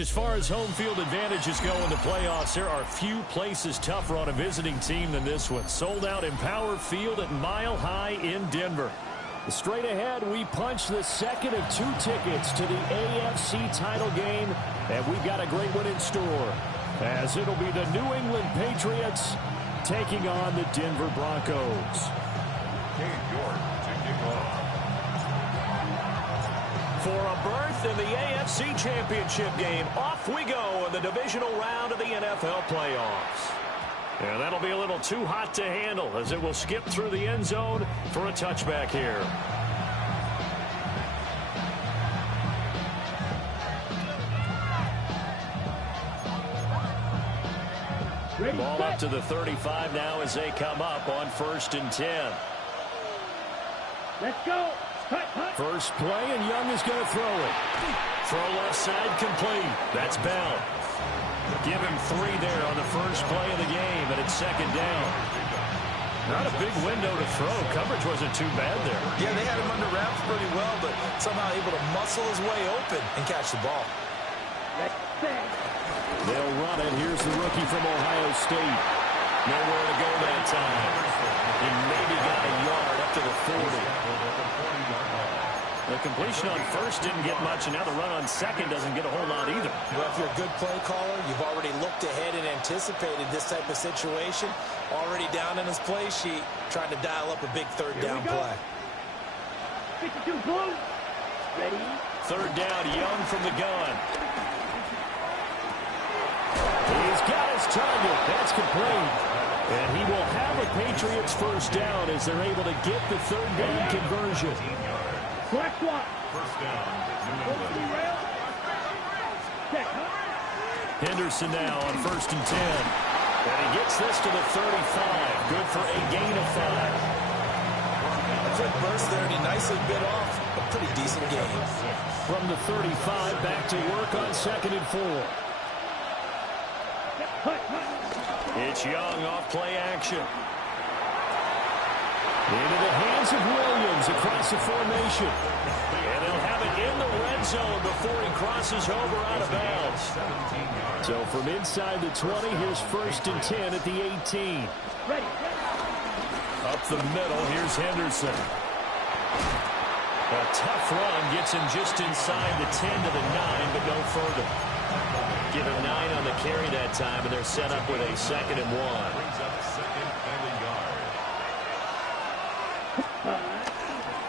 As far as home field advantages go in the playoffs, there are few places tougher on a visiting team than this one. Sold out Empower Field at Mile High in Denver. Straight ahead, we punch the second of 2 tickets to the AFC title game, and we've got a great one in store, as it'll be the New England Patriots taking on the Denver Broncos. For a berth in the AFC Championship game, off we go in the divisional round of the NFL playoffs. And that'll be a little too hot to handle as it will skip through the end zone for a touchback here. Ball up to the 35 now as they come up on 1st and 10. Let's go. First play, and Young is going to throw it. Throw left side complete. That's Bell. Give him 3 there on the first play of the game, and it's 2nd down. Not a big window to throw. Coverage wasn't too bad there. Yeah, they had him under wraps pretty well, but somehow able to muscle his way open and catch the ball. They'll run it. Here's the rookie from Ohio State. Nowhere to go that time. He maybe got a yard up to the 40. The completion on first didn't get much, and now the run on second doesn't get a whole lot either. Well, if you're a good play caller, you've already looked ahead and anticipated this type of situation. Already down in his play sheet, trying to dial up a big 3rd down play. 52 blue. Ready? 3rd down, Young from the gun. He's got his target. That's complete. And he will have a Patriots first down as they're able to get the 3rd down conversion. First down, New England. Henderson now on 1st and 10. And he gets this to the 35. Good for a gain of 5. A quick burst there, and he nicely bit off a pretty decent game. From the 35, back to work on 2nd and 4. It's Young off play action. Into the hands of Williams across the formation. And they'll have it in the red zone before he crosses over out of bounds. So from inside the 20, here's 1st and 10 at the 18. Up the middle, here's Henderson. A tough run gets him just inside the 10 to the 9, but no further. Give him 9 on the carry that time, and they're set up with a 2nd and 1.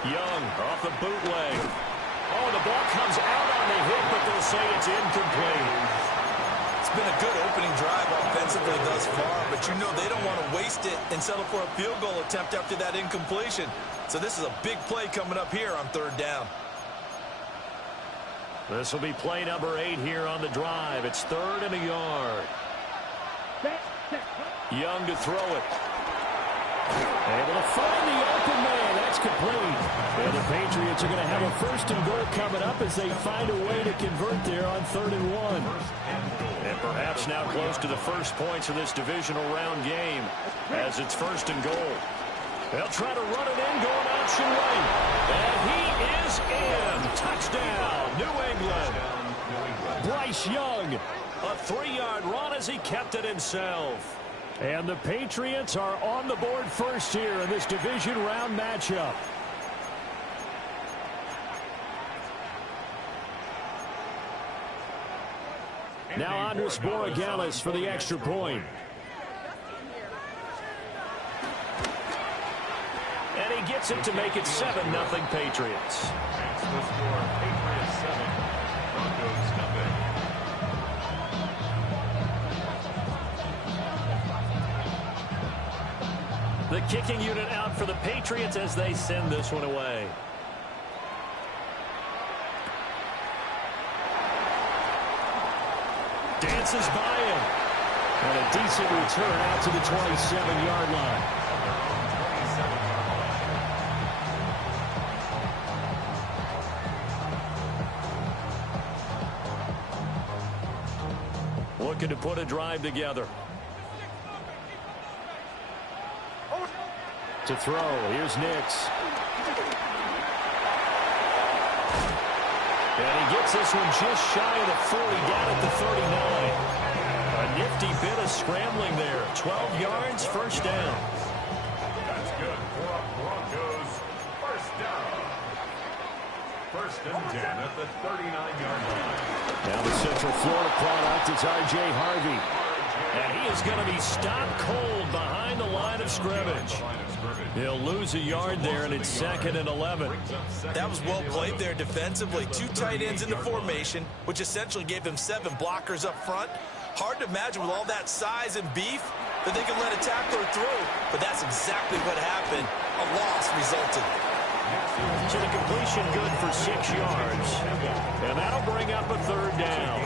Young off the bootleg. Oh, the ball comes out on the hit, but they'll say it's incomplete. It's been a good opening drive offensively thus far, but you know they don't want to waste it and settle for a field goal attempt after that incompletion. So this is a big play coming up here on 3rd down. This will be play number 8 here on the drive. It's 3rd and a yard. Young to throw it. Able to find the open man. That's complete. And the Patriots are going to have a first and goal coming up as they find a way to convert there on 3rd and 1. And perhaps now close to the first points of this divisional round game as it's 1st and goal. They'll try to run it in, going option right. And he is in. Touchdown, New England. Bryce Young, a 3-yard run as he kept it himself. And the Patriots are on the board first here in this division round matchup. Now Andres Borregales for the extra point. And he gets it to make it 7-0 Patriots. That's the score. Patriots 7, Broncos nothing. The kicking unit out for the Patriots as they send this one away. Dances by him. And a decent return out to the 27-yard line. Looking to put a drive together. To throw, here's Nix. And he gets this one just shy of the 40, down at the 39. A nifty bit of scrambling there. 12 yards, first down. That's good for Broncos. First down. 1st and 10 at the 39-yard line. Now the Central Florida product is R.J. Harvey. And he is going to be stopped cold behind the line of scrimmage. He'll lose a yard there, and it's 2nd and 11. That was well played there defensively. 2 tight ends in the formation, which essentially gave him 7 blockers up front. Hard to imagine with all that size and beef that they can let a tackler through. But that's exactly what happened. A loss resulted. So the completion good for 6 yards. And that'll bring up a 3rd down.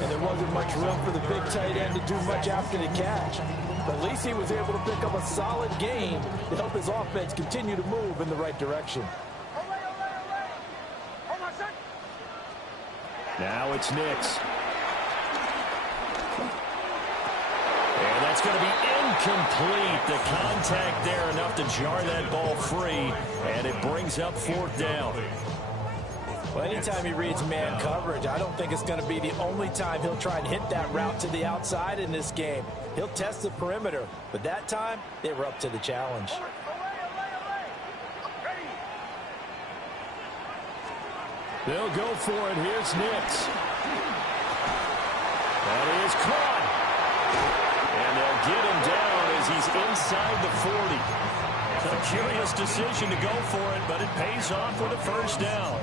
And there wasn't much room for the big tight end to do much after the catch. But at least he was able to pick up a solid gain to help his offense continue to move in the right direction. Now it's Nix. And that's going to be incomplete. The contact there enough to jar that ball free. And it brings up 4th down. Well, anytime he reads man coverage, I don't think it's going to be the only time he'll try and hit that route to the outside in this game. He'll test the perimeter, but that time, they were up to the challenge. They'll go for it. Here's Nix. That is caught. And they'll get him down as he's inside the 40. A curious decision to go for it, but it pays off with a first down.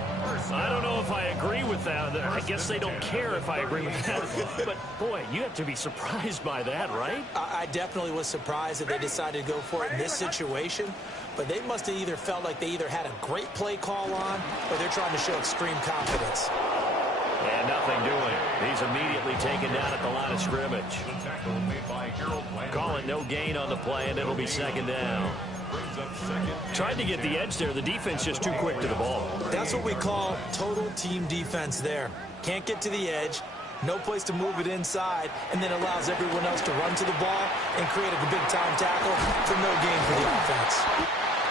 I don't know if I agree with that. I guess they don't care if I agree with that. But, boy, you have to be surprised by that, right? I definitely was surprised that they decided to go for it in this situation. But they must have either felt like they either had a great play call on or they're trying to show extreme confidence. And nothing doing. He's immediately taken down at the line of scrimmage. Call it no gain on the play, and it'll be 2nd down. Tried to get the edge there. The defense just too quick to the ball. That's what we call total team defense there. Can't get to the edge, no place to move it inside, and then allows everyone else to run to the ball and create a big-time tackle for no gain for the offense.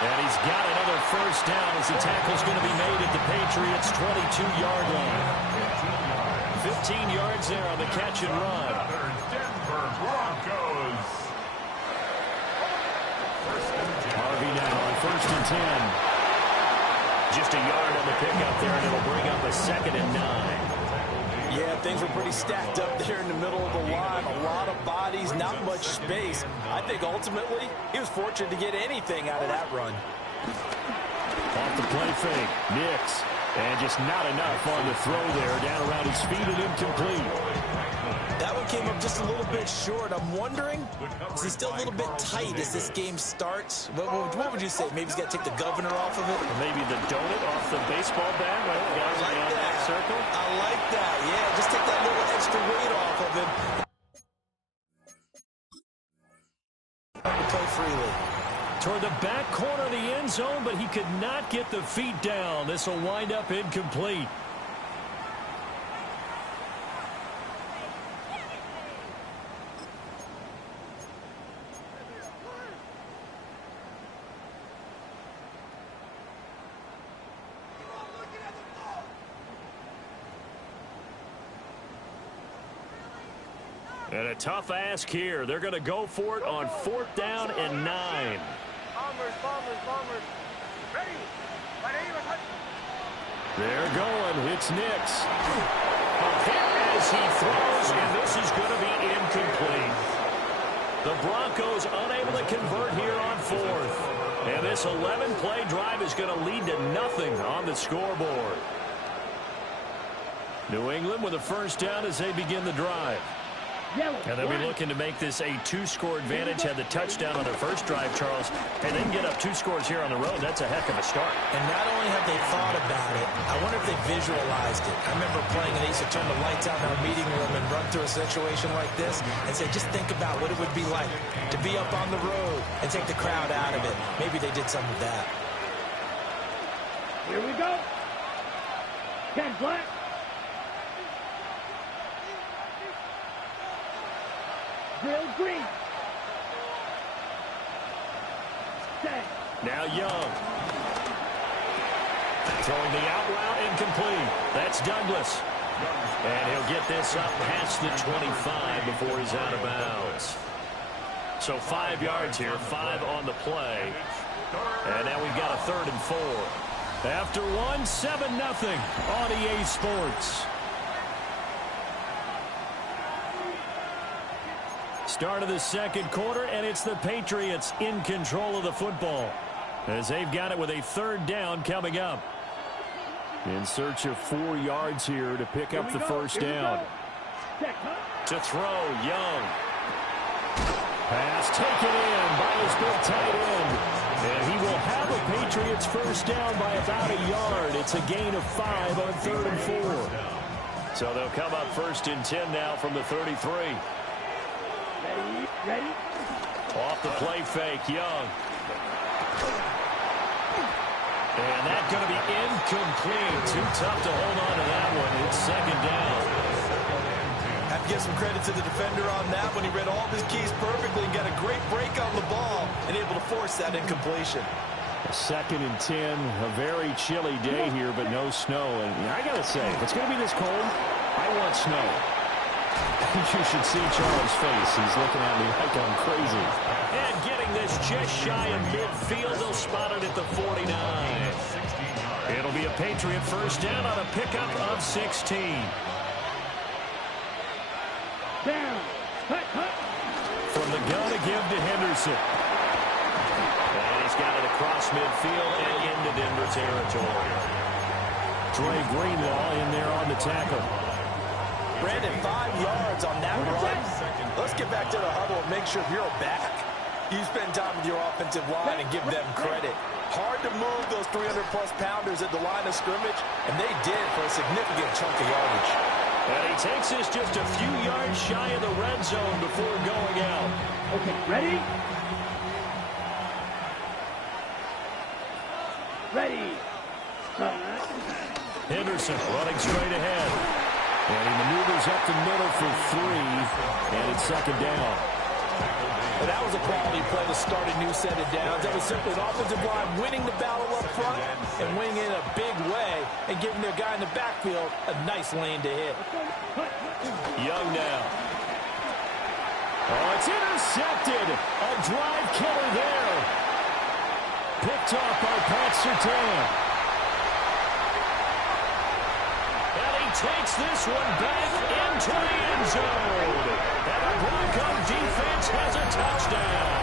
And he's got another first down as the tackle's going to be made at the Patriots' 22-yard line. 15 yards there on the catch and run. Denver Broncos. Harvey now on 1st and 10. Just a yard on the pickup there, and it'll bring up a 2nd and 9. Yeah, things were pretty stacked up there in the middle of the line. A lot of bodies, not much space. I think ultimately he was fortunate to get anything out of that run. Off the play fake, Nix. And just not enough on the throw there. Down around his feet and incomplete. That one came up just a little bit short. I'm wondering, is he still a little bit tight as this game starts? What would you say? Maybe he's got to take the governor off of it? Or maybe the donut off the baseball bat, right? The guys I like around that. Circle. I like that. Yeah, just take that little extra weight off of him. To play freely. toward the back corner of the end zone, but he could not get the feet down. This will wind up incomplete. And a tough ask here. They're going to go for it on 4th down and 9. Bombers. Ready. They're going. It's Nix. A hit as he throws, and this is going to be incomplete. The Broncos unable to convert here on 4th. And this 11-play drive is going to lead to nothing on the scoreboard. New England with a first down as they begin the drive. And they'll be looking to make this a 2-score advantage. Had the touchdown on their first drive, Charles, and then get up 2 scores here on the road. That's a heck of a start. And not only have they thought about it, I wonder if they visualized it. I remember playing, and they used to turn the lights out in our meeting room and run through a situation like this and say, just think about what it would be like to be up on the road and take the crowd out of it. Maybe they did some of that. Here we go. 10 black. Drill green. Set. Now Young. Throwing the out route incomplete. That's Douglas. And he'll get this up past the 25 before he's out of bounds. So 5 yards here, 5 on the play. And now we've got a 3rd and 4. After 1, 7-0 on EA Sports. Start of the second quarter, and it's the Patriots in control of the football as they've got it with a 3rd down coming up. In search of 4 yards here to pick up the first down. To throw, Young. Pass taken in by his big tight end. And he will have a Patriots first down by about a yard. It's a gain of 5 on 3rd and 4. So they'll come up 1st and 10 now from the 33. Ready? Off the play fake, Young. And that's going to be incomplete. Too tough to hold on to that one. It's 2nd down. Have to give some credit to the defender on that one. He read all of his keys perfectly and got a great break on the ball and able to force that incompletion. 2nd and 10. A very chilly day here, but no snow. And I got to say, if it's going to be this cold, I want snow. You should see Charles' face. He's looking at me like I'm crazy. And getting this just shy of midfield. They'll spot it at the 49. It'll be a Patriot first down on a pickup of 16. Down. Hut. From the gun to give to Henderson. And he's got it across midfield and into Denver territory. Dre Greenlaw in there on the tackle. Brandon, 5 yards on that run. Let's get back to the huddle and make sure you're back. You spend time with your offensive line and give them credit. Hard to move those 300-plus pounders at the line of scrimmage, and they did for a significant chunk of yardage. And he takes this just a few yards shy of the red zone before going out. Okay, ready? Ready. Henderson running straight ahead. And he maneuvers up the middle for 3, and it's 2nd down. Well, that was a quality play to start a new set of downs. That was simply an offensive line winning the battle up front and winning in a big way and giving their guy in the backfield a nice lane to hit. Young now. Oh, it's intercepted. A drive killer there. Picked off by Pat Surtain. Takes this one back into the end zone. And the Bronco defense has a touchdown.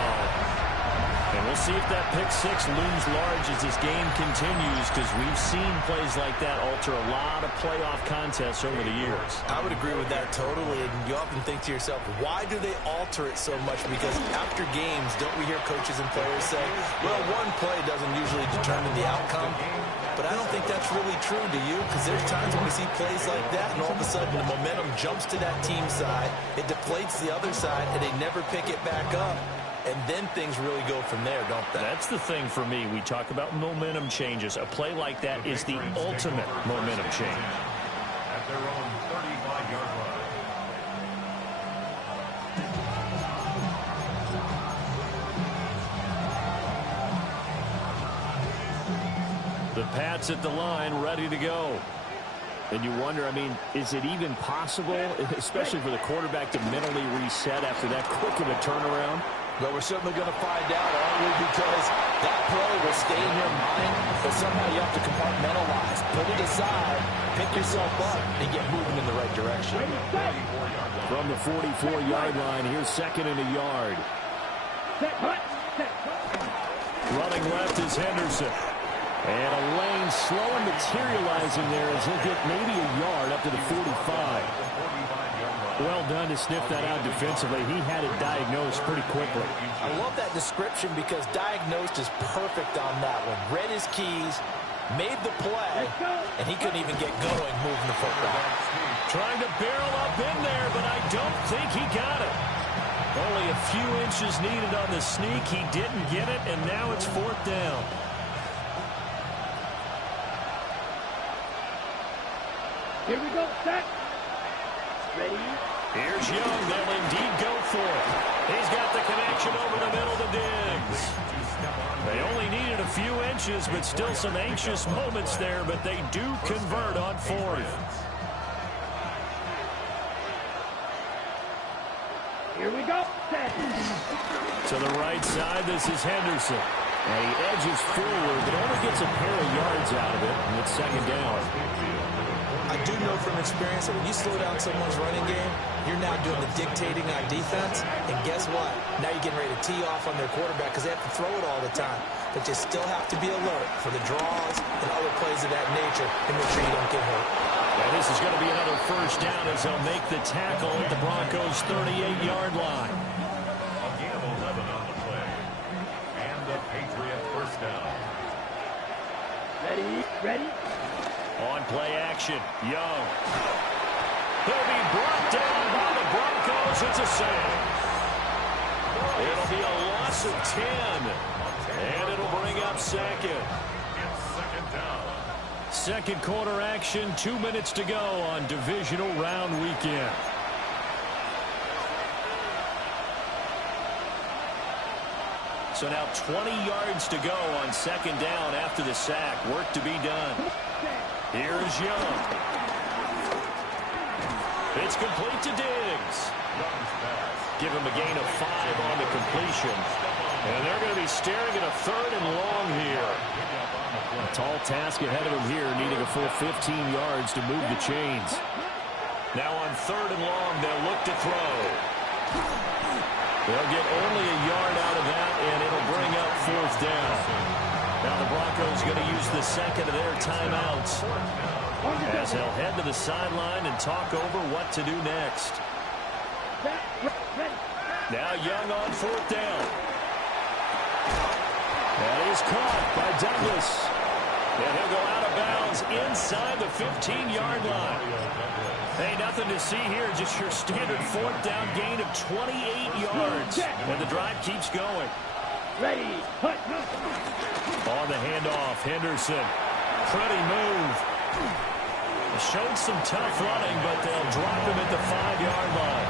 And we'll see if that pick 6 looms large as this game continues, because we've seen plays like that alter a lot of playoff contests over the years. I would agree with that totally. And you often think to yourself, why do they alter it so much? Because after games, don't we hear coaches and players say, well, one play doesn't usually determine the outcome. But I don't think that's really true, do you? Because there's times when we see plays like that, and all of a sudden the momentum jumps to that team side, it deflates the other side, and they never pick it back up. and then things really go from there, don't they? That's the thing for me. We talk about momentum changes. A play like that is the ultimate momentum change. At their own 35-yard line. The Pats at the line, ready to go. And you wonder, I mean, is it even possible, especially for the quarterback, to mentally reset after that quick of a turnaround? But we're certainly going to find out, aren't we? Because that play will stay in your mind, but somehow you have to compartmentalize, put it aside, pick yourself up, and get moving in the right direction. From the 44-yard line, here's second and a yard. Running left is Henderson. And a lane slow and materializing there as he'll get maybe a yard up to the 45. Well done to sniff that out defensively. He had it diagnosed pretty quickly. I love that description because diagnosed is perfect on that one. Read his keys, made the play, and he couldn't even get going moving the football. Trying to barrel up in there, but I don't think he got it. Only a few inches needed on the sneak. He didn't get it, and now it's fourth down. Here we go, set. Ready. Here's Young. They'll indeed go for it. He's got the connection over the middle to Diggs. They only needed a few inches, but still some anxious moments there, but they do convert on fourth. Here we go, set. To the right side, this is Henderson. And he edges forward, but only gets a pair of yards out of it, and it's second down. I do know from experience that when you slow down someone's running game, you're now doing the dictating on defense. And guess what? Now you're getting ready to tee off on their quarterback because they have to throw it all the time. But you still have to be alert for the draws and other plays of that nature and make sure you don't get hurt. And this is going to be another first down as they'll make the tackle at the Broncos' 38-yard line. A gain of 11 on the play. And the Patriot first down. Ready. On play action, Young. He'll be brought down by the Broncos. It's a sack. It'll be a loss of 10. And it'll bring up second. It's second down. Second quarter action, 2 minutes to go on divisional round weekend. So now 20 yards to go on second down after the sack. Work to be done. Here's Young. It's complete to Diggs. Give him a gain of 5 on the completion. And they're going to be staring at a third and long here. A tall task ahead of him here, needing a full 15 yards to move the chains. Now on third and long, they'll look to throw. They'll get only a yard out of that, and it'll bring up fourth down. Now the Broncos going to use the second of their timeouts as they'll head to the sideline and talk over what to do next. Now Young on fourth down. That is caught by Douglas. And he'll go out of bounds inside the 15-yard line. Hey, nothing to see here, just your standard fourth down gain of 28 yards. And the drive keeps going. Ready. On the handoff, Henderson. Pretty move. Showed some tough running, but they'll drop him at the 5-yard line.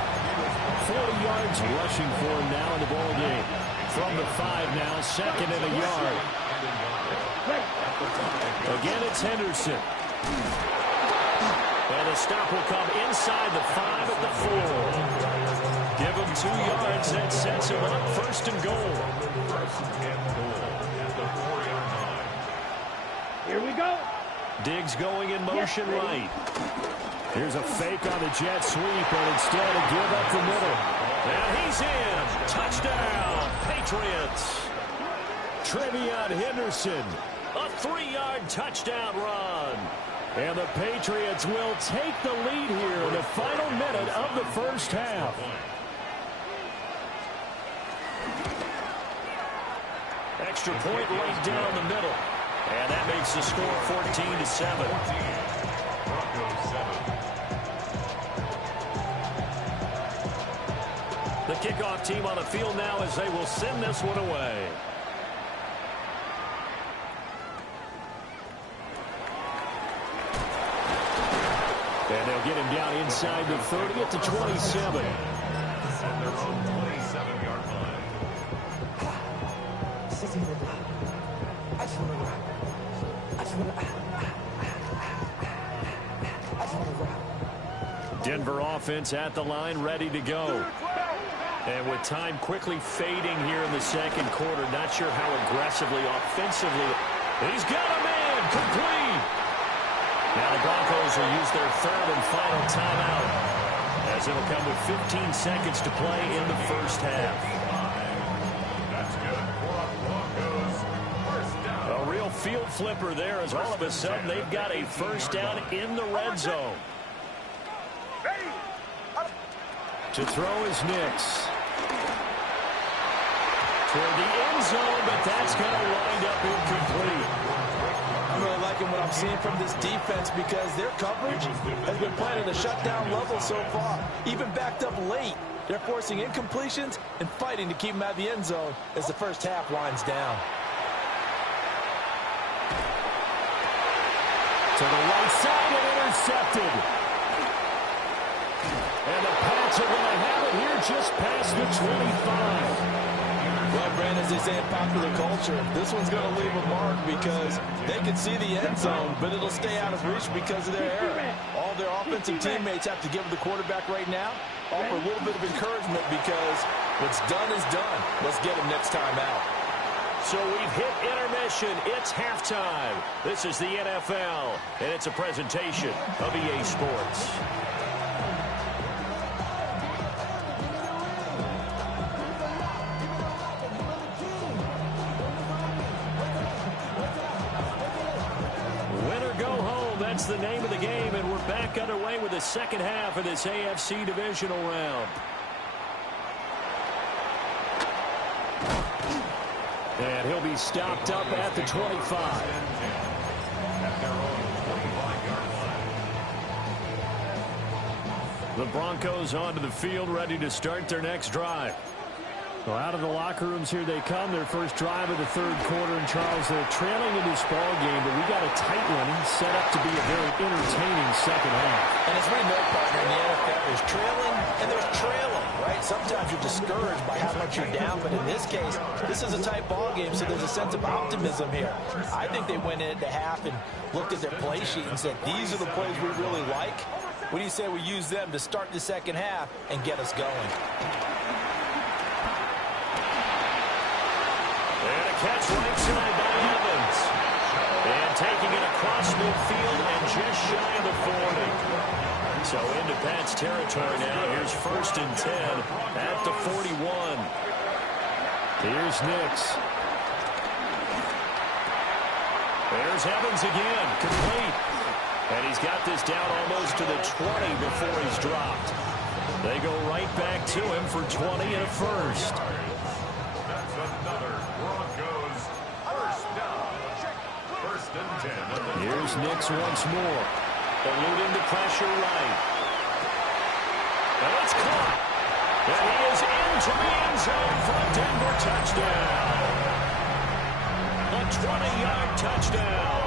40 yards rushing for him now in the ball game. From the 5 now, second and a yard. Again, it's Henderson. And the stop will come inside the 5 at the 4. Give him 2 yards. That sets him up first and goal. Here we go. Diggs going in motion right. Here's a fake on the jet sweep, and instead a give up the middle. And he's in. Touchdown, Patriots. Trevion Henderson. A 3-yard touchdown run. And the Patriots will take the lead here in the final minute of the first half. Extra point right down the middle. And that makes the score 14-7. The kickoff team on the field now as they will send this one away. And they'll get him down inside the 30 at the 27. At their own 27-yard line. Denver offense at the line, ready to go. And with time quickly fading here in the second quarter, not sure how aggressively, offensively. He's got a man, complete. Now the Broncos will use their third and final timeout, as it'll come with 15 seconds to play in the first half. That's good for Broncos. First down. A real field flipper there, as all of a sudden they've got a first down in the red zone. To throw is Nix. Toward the end zone, but that's going to wind up incomplete. I'm really liking what I'm seeing from this defense because their coverage has been playing at a shutdown level so far. Even backed up late, they're forcing incompletions and fighting to keep them out of the end zone as the first half winds down. To the right side and intercepted. And the Pats are going to have it here just past the 25. Well, Brandon, as they say in popular culture, this one's going to leave a mark because they can see the end zone, but it'll stay out of reach because of their error. All their offensive teammates have to give the quarterback right now, offer a little bit of encouragement because what's done is done. Let's get him next time out. So we've hit intermission. It's halftime. This is the NFL, and it's a presentation of EA Sports. That's the name of the game, and we're back underway with the second half of this AFC divisional round. And he'll be stopped up at the 25. At their own 25-yard line. The Broncos onto the field, ready to start their next drive. Well, out of the locker rooms here they come. Their first drive of the third quarter. And, Charles, they're trailing in this ball game, but we got a tight one set up to be a very entertaining second half. And as we know, partner, in the NFL, there's trailing and there's trailing, right? Sometimes you're discouraged by how much you're down, but in this case, this is a tight ball game, so there's a sense of optimism here. I think they went into half and looked at their play sheet and said, these are the plays we really like. What do you say we use them to start the second half and get us going? And a catch right side by Evans. And taking it across midfield and just shy of the 40. So into Pats territory now. Here's 1st and 10 at the 41. Here's Nix. There's Evans again. Complete. And he's got this down almost to the 20 before he's dropped. They go right back to him for 20 and a first. That's another Broncos first down. 1st and 10. Here's Nix once more. Eluding the pressure right. And it's caught. And he is into the end zone for a Denver touchdown. A 20-yard touchdown.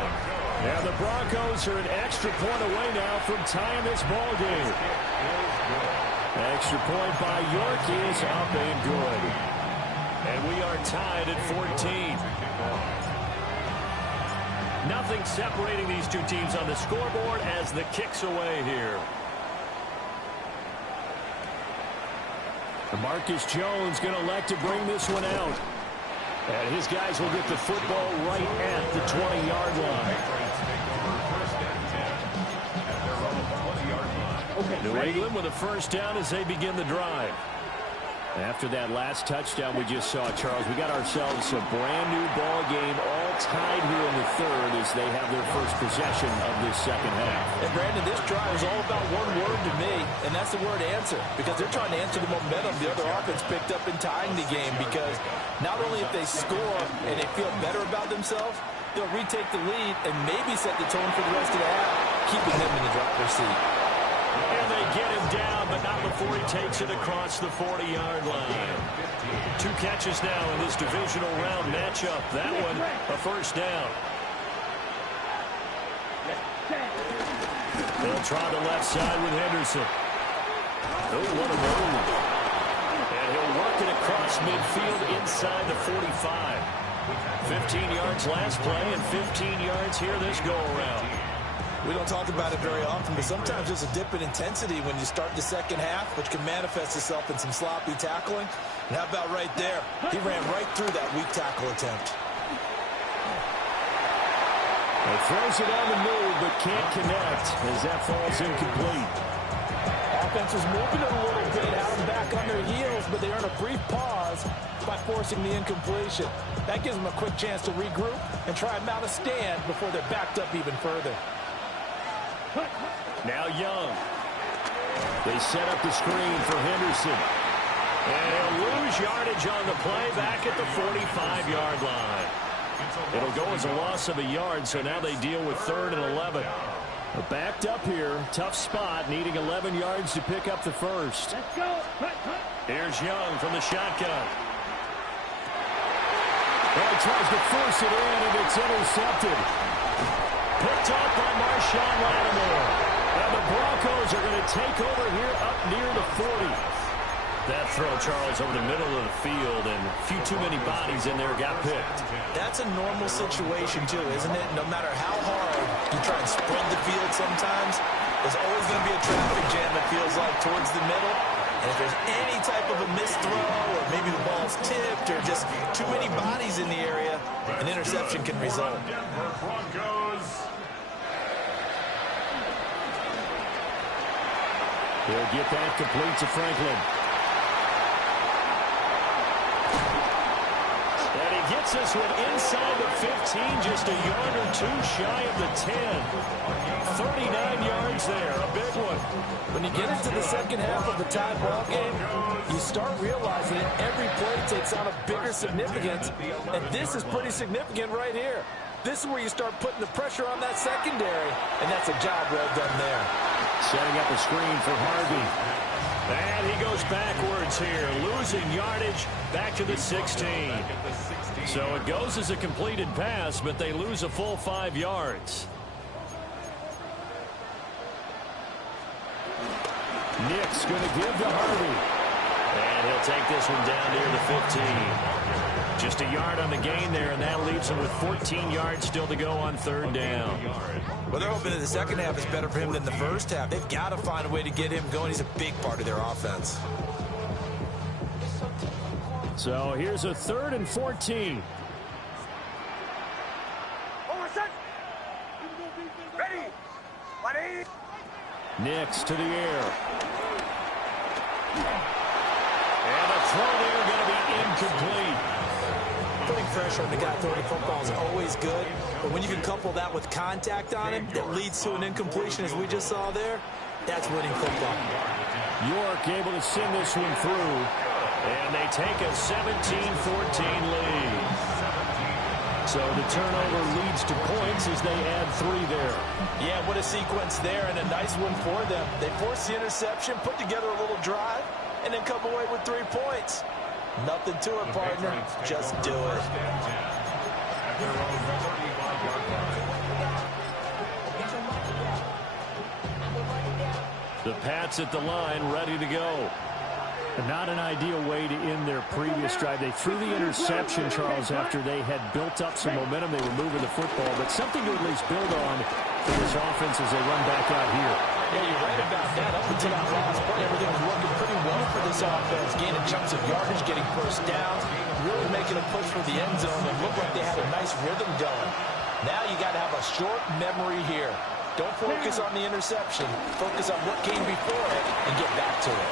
And the Broncos are an extra point away now from tying this ball game. Extra point by York is up and good. And we are tied at 14. Nothing separating these two teams on the scoreboard as the kick's away here. Marcus Jones going to elect to bring this one out. And his guys will get the football right at the 20-yard line. New England with a first down as they begin the drive. After that last touchdown we just saw, Charles, we got ourselves a brand new ball game, all tied here in the third as they have their first possession of this second half. And Brandon, this drive is all about one word to me, and that's the word answer, because they're trying to answer the momentum the other offense picked up in tying the game, because not only if they score and they feel better about themselves, they'll retake the lead and maybe set the tone for the rest of the half, keeping them in the driver's seat. And they get him down, but not before he takes it across the 40-yard line. 2 catches now in this divisional round matchup. That one, a first down. They'll try the left side with Henderson. Oh, what a move. And he'll work it across midfield inside the 45. 15 yards last play and 15 yards here this go-around. We don't talk about it very often, but sometimes there's a dip in intensity when you start the second half, which can manifest itself in some sloppy tackling. And how about right there? He ran right through that weak tackle attempt. He throws it on the move, but can't connect as that falls incomplete. Offense is moving it a little bit, have them back on their heels, but they earn a brief pause by forcing the incompletion. That gives them a quick chance to regroup and try and mount a stand before they're backed up even further. Now Young. They set up the screen for Henderson. And he'll lose yardage on the play back at the 45-yard line. It'll go as a loss of a yard, so now they deal with 3rd and 11. Backed up here, tough spot, needing 11 yards to pick up the first. Let's go. Here's Young from the shotgun. Well, he tries to force it in, and it's intercepted. Picked off by Marshawn Lattimore. And the Broncos are going to take over here up near the 40. That throw, Charles, over the middle of the field, and a few too many bodies in there got picked. That's a normal situation, too, isn't it? No matter how hard you try and spread the field sometimes, there's always going to be a traffic jam, it feels like, towards the middle. And if there's any type of a missed throw, or maybe the ball's tipped, or just too many bodies in the area, an interception can result. Denver Broncos. He'll get that complete to Franklin. And he gets this one inside the 15, just a yard or two shy of the 10. 39 yards there, a big one. When you get into the second half of the tie ball game, you start realizing every play takes on a bigger significance, and this is pretty significant right here. This is where you start putting the pressure on that secondary, and that's a job well done there. Setting up a screen for Harvey. And he goes backwards here, losing yardage back to the 16. So it goes as a completed pass, but they lose a full 5 yards. Nick's going to give to Harvey. And he'll take this one down near the 15. Just a yard on the gain there, and that leaves him with 14 yards still to go on 3rd down. Well, they're hoping that the second half is better for him than the first half. They've got to find a way to get him going. He's a big part of their offense. So here's a 3rd and 14. Ready. Nick's to the air. And the throw there going to be incomplete. Putting pressure on the guy throwing the football is always good, but when you can couple that with contact on him that leads to an incompletion, as we just saw there, that's winning football. York able to send this one through, and they take a 17-14 lead. So the turnover leads to points as they add 3 there. Yeah, what a sequence there, and a nice one for them. They force the interception, put together a little drive, and then come away with 3 points. Nothing to it, partner. Just do it. The Pats at the line, ready to go. Not an ideal way to end their previous drive. They threw the interception, Charles, after they had built up some momentum. They were moving the football, but something to at least build on for this offense as they run back out here. Yeah, you're right about that. Up until that last play, everything was working pretty well for this offense. Gaining chunks of yardage, getting first downs, really making a push for the end zone, and looked like they had a nice rhythm going. Now you got to have a short memory here. Don't focus on the interception. Focus on what came before it and get back to it.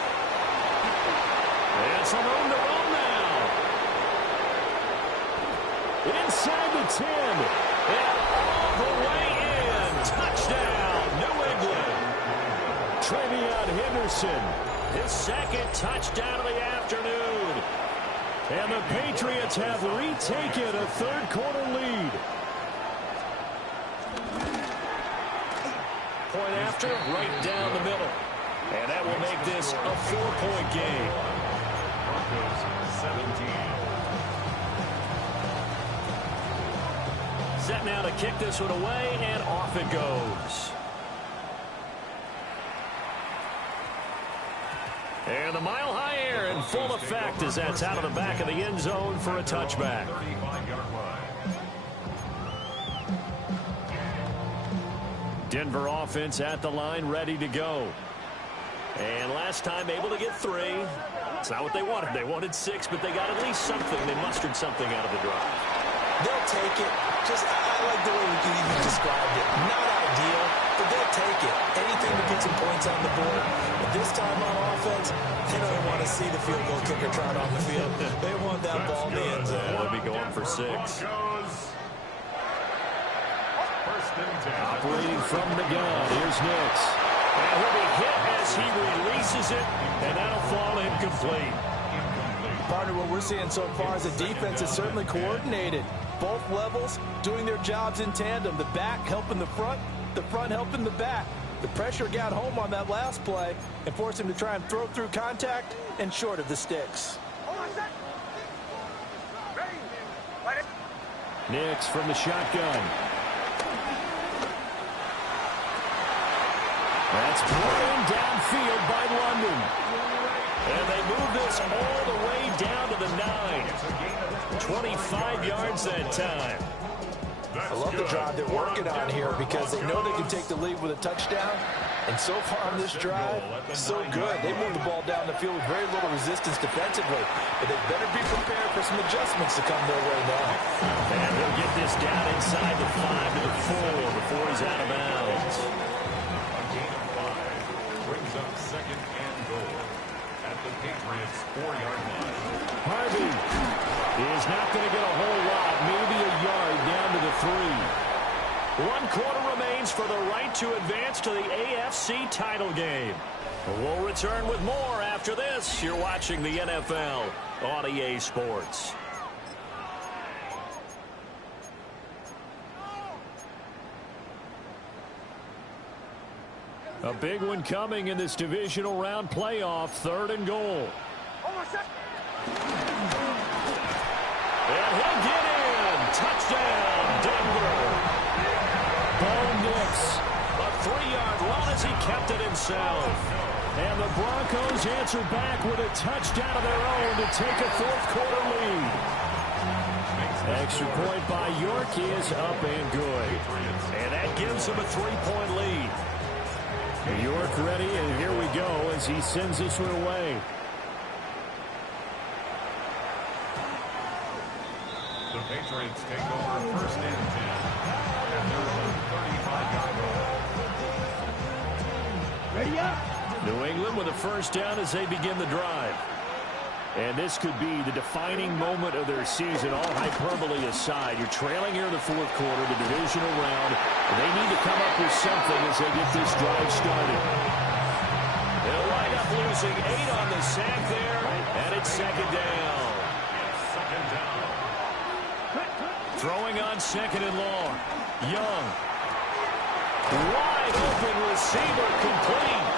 It's a room to run now. Inside the 10. And all the way in. Touchdown, New England. Trevion Henderson, his 2nd touchdown of the afternoon. And the Patriots have retaken a 3rd quarter lead. Point after, right down the middle. And that will make this a 4-point game. Broncos 17. Set now to kick this one away, and off it goes. And the mile-high air in full effect as that's out of the back of the end zone for a touchback. 35-yard line. Denver offense at the line, ready to go. And last time able to get 3. It's not what they wanted. They wanted 6, but they got at least something. They mustered something out of the drive. They'll take it. I like the way you described it. Not ideal, but they'll take it. Anything to get some points on the board. But this time on offense, they don't want to see the field goal kicker trot on the field. They want that ball in the end zone. They'll be going for 6. Operating from the gun. Here's Nix. And he'll be hit as he releases it, and that'll fall incomplete. Partner, what we're seeing so far is the defense is certainly coordinated. Both levels doing their jobs in tandem. The back helping the front helping the back. The pressure got home on that last play and forced him to try and throw through contact and short of the sticks. Nix from the shotgun. That's brought in downfield by London. And they move this all the way down to the 9. 25 yards that time. I love the drive they're working on here because they know they can take the lead with a touchdown. And so far on this drive, so good. They move the ball down the field with very little resistance defensively. But they better be prepared for some adjustments to come their way now. And he'll get this down inside the 5 to the 4 before he's out of bounds. Brings up 2nd and goal at the Patriots 4-yard line. Harvey is not going to get a whole lot, maybe a yard down to the 3. 1 quarter remains for the right to advance to the AFC title game. We'll return with more after this. You're watching the NFL on EA Sports. A big one coming in this divisional round playoff, 3rd and goal. And he'll get in. Touchdown, Denver. Bo Nix. A 3-yard run as he kept it himself. And the Broncos answer back with a touchdown of their own to take a 4th quarter lead. Extra point by York is up and good. And that gives them a 3-point lead. York ready, and here we go as he sends this one away. The Patriots take over 1st and 10. And they're on 35-yard line. Ready up. New England with a 1st down as they begin the drive. And this could be the defining moment of their season, all hyperbole aside. You're trailing here in the 4th quarter, the divisional round. They need to come up with something as they get this drive started. They'll wind up losing 8 on the sack there, and it's 2nd down. Throwing on 2nd and long. Young. Wide open receiver complete.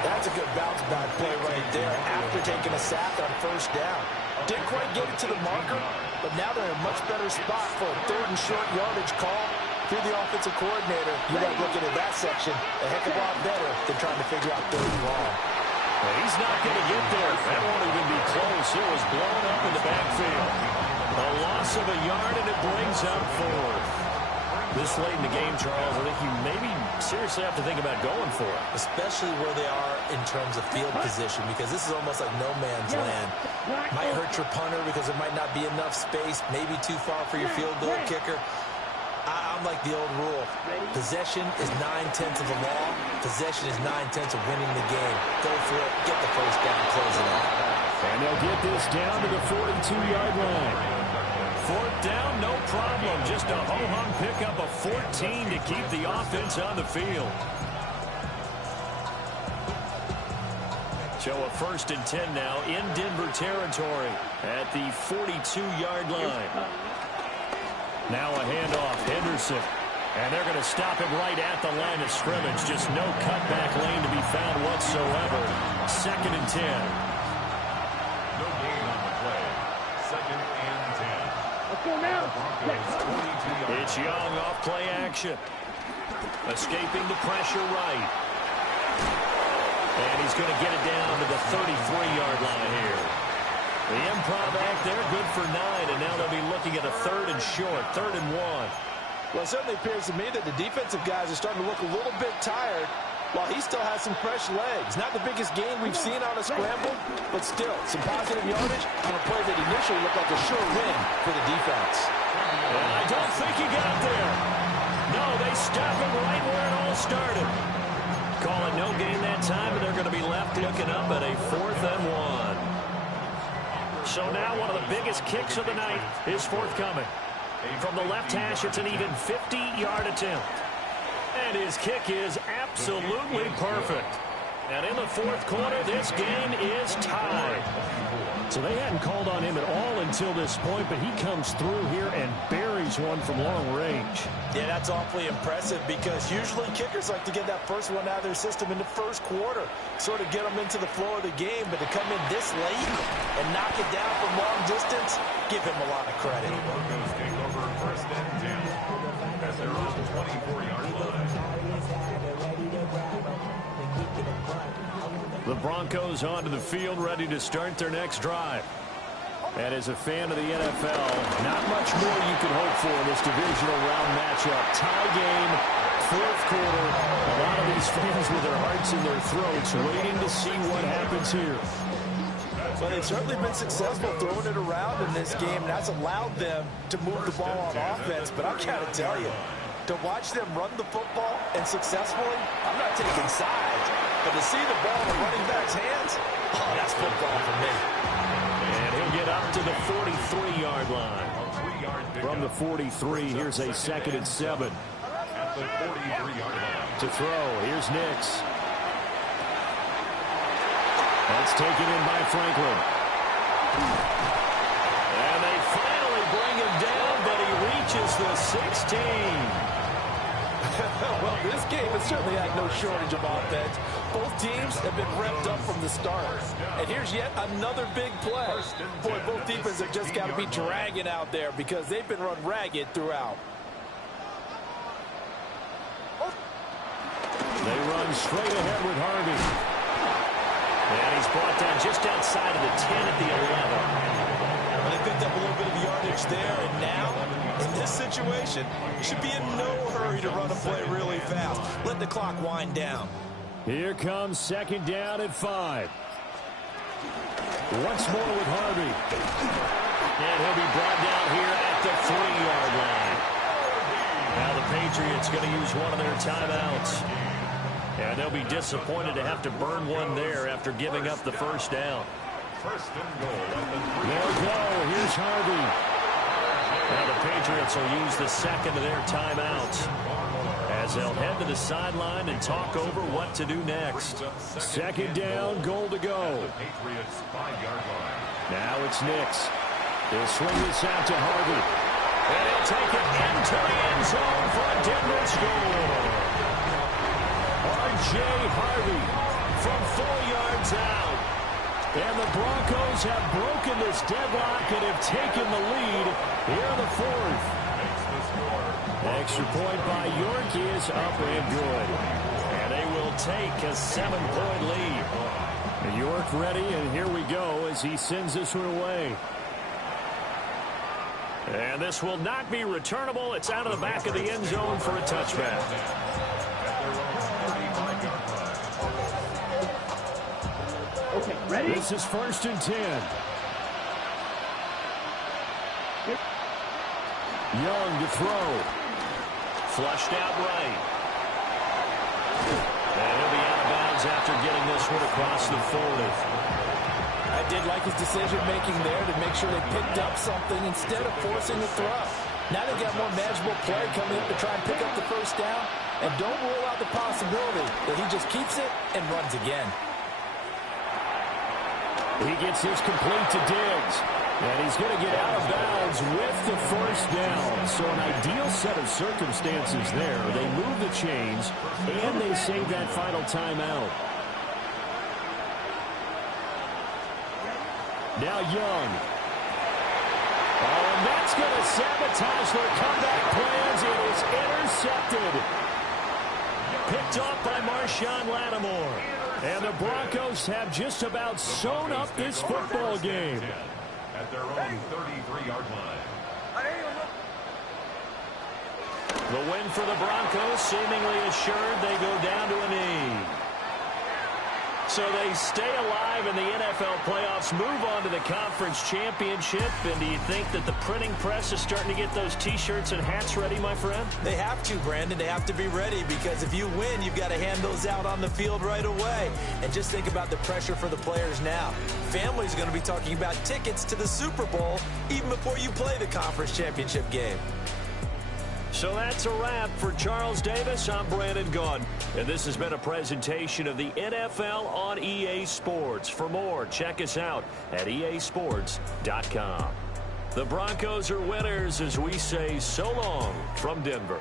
That's a good bounce-back play right there after taking a sack on 1st down. Didn't quite get it to the marker, but now they're in a much better spot for a 3rd and short yardage call. If you're the offensive coordinator, you got to look into that section a heck of a lot better than trying to figure out 3rd and long. Well, he's not going to get there. That won't even be close. It was blown up in the backfield. A loss of a yard, and it brings up 4th. This late in the game, Charles, I think you maybe seriously have to think about going for it. Especially where they are in terms of field position, because this is almost like no man's land. Might hurt your punter because there might not be enough space, maybe too far for your field goal kicker. I'm like the old rule. Possession is 9/10 of the law. Possession is 9/10 of winning the game. Go for it. Get the 1st down. Close it out. And they'll get this down to the 42-yard line. 4th down, no problem. Just a ho-hum pickup of 14 to keep the offense on the field. So a 1st and 10 now in Denver territory at the 42-yard line. Now a handoff, Henderson. And they're going to stop him right at the line of scrimmage. Just no cutback lane to be found whatsoever. whatsoever. 2nd and 10. No gain on the play. 2nd and 10. Let's go now. It's Young off play action. Escaping the pressure right. And he's going to get it down to the 33-yard line here. The improv act there, good for 9, and now they'll be looking at a 3rd and short, 3rd and 1. Well, it certainly appears to me that the defensive guys are starting to look a little bit tired while he still has some fresh legs. Not the biggest gain we've seen on a scramble, but still some positive yardage on a play that initially looked like a sure win for the defense. And I don't think he got there. No, they stop him right where it all started. Call it no gain that time, and they're going to be left looking up at a 4th and 1. So now one of the biggest kicks of the night is forthcoming. From the left hash, it's an even 50-yard attempt. And his kick is absolutely perfect. And in the 4th quarter, this game is tied. So they hadn't called on him at all until this point, but he comes through here and buries one from long range. Yeah, that's awfully impressive because usually kickers like to get that first one out of their system in the 1st quarter, sort of get them into the flow of the game, but to come in this late and knock it down from long distance, give him a lot of credit. Broncos take over 1st and 10 at their own 24-yard line. The Broncos onto the field, ready to start their next drive. And as a fan of the NFL, not much more you can hope for in this divisional round matchup. Tie game, 4th quarter. A lot of these fans with their hearts in their throats waiting to see what happens here. Well, they've certainly been successful throwing it around in this game, and that's allowed them to move the ball on offense. But I've got to tell you, to watch them run the football and successfully, I'm not taking sides, but to see the ball in the running back's hands, oh, that's football for me. And he'll get up to the 43-yard line. From the 43, here's a 2nd and 7. At the 43-yard line. To throw, here's Nix. That's taken in by Franklin. And they finally bring him down, but he reaches the 16. Well, this game has certainly had no shortage of offense. Both teams have been revved up from the start. And here's yet another big play. Boy, both defenses have just got to be dragging out there because they've been run ragged throughout. They run straight ahead with Harvey. And he's brought down just outside of the 10 at the 11. Well, they picked up a little bit of yardage there, and now, in this situation, you should be in no hurry to run a play really fast. Let the clock wind down. Here comes 2nd down at 5. Once more with Harvey. And he'll be brought down here at the 3-yard line. Now the Patriots going to use one of their timeouts. And they'll be disappointed to have to burn one there after giving up the 1st down. 1st and goal. They'll go. Here's Harvey. Now the Patriots will use the 2nd of their timeouts as they'll head to the sideline and talk over what to do next. 2nd down, goal to go. Patriots 5-yard line. Now it's Nix. He'll swing this out to Harvey. And he'll take it into the end zone for a Denver score. R.J. Harvey from 4 yards out. And the Broncos have broken this deadlock and have taken the lead here in the 4th. Extra point by York is up and good. And they will take a 7-point lead. York ready, and here we go as he sends this one away. And this will not be returnable. It's out of the back of the end zone for a touchback. Okay, ready? This is 1st and 10. Young to throw. Flushed out right. And he'll be out of bounds after getting this one across the 40. I did like his decision-making there to make sure they picked up something instead of forcing the throw. Now they got more manageable play coming up to try and pick up the 1st down. And don't rule out the possibility that he just keeps it and runs again. He gets this complete to Diggs. And he's going to get out of bounds with the 1st down. So an ideal set of circumstances there. They move the chains, and they save that final timeout. Now Young. Oh, and that's going to sabotage their comeback plans. It is intercepted. Picked off by Marshawn Lattimore. And the Broncos have just about sewn up this football game. At their own 33-yard line. The win for the Broncos seemingly assured. They go down to a knee. So they stay alive in the NFL playoffs, move on to the conference championship. And do you think that the printing press is starting to get those T-shirts and hats ready, my friend? They have to, Brandon. They have to be ready because if you win, you've got to hand those out on the field right away. And just think about the pressure for the players now. Families are going to be talking about tickets to the Super Bowl even before you play the conference championship game. So that's a wrap for Charles Davis. I'm Brandon Gaudin, and this has been a presentation of the NFL on EA Sports. For more, check us out at easports.com. The Broncos are winners as we say so long from Denver.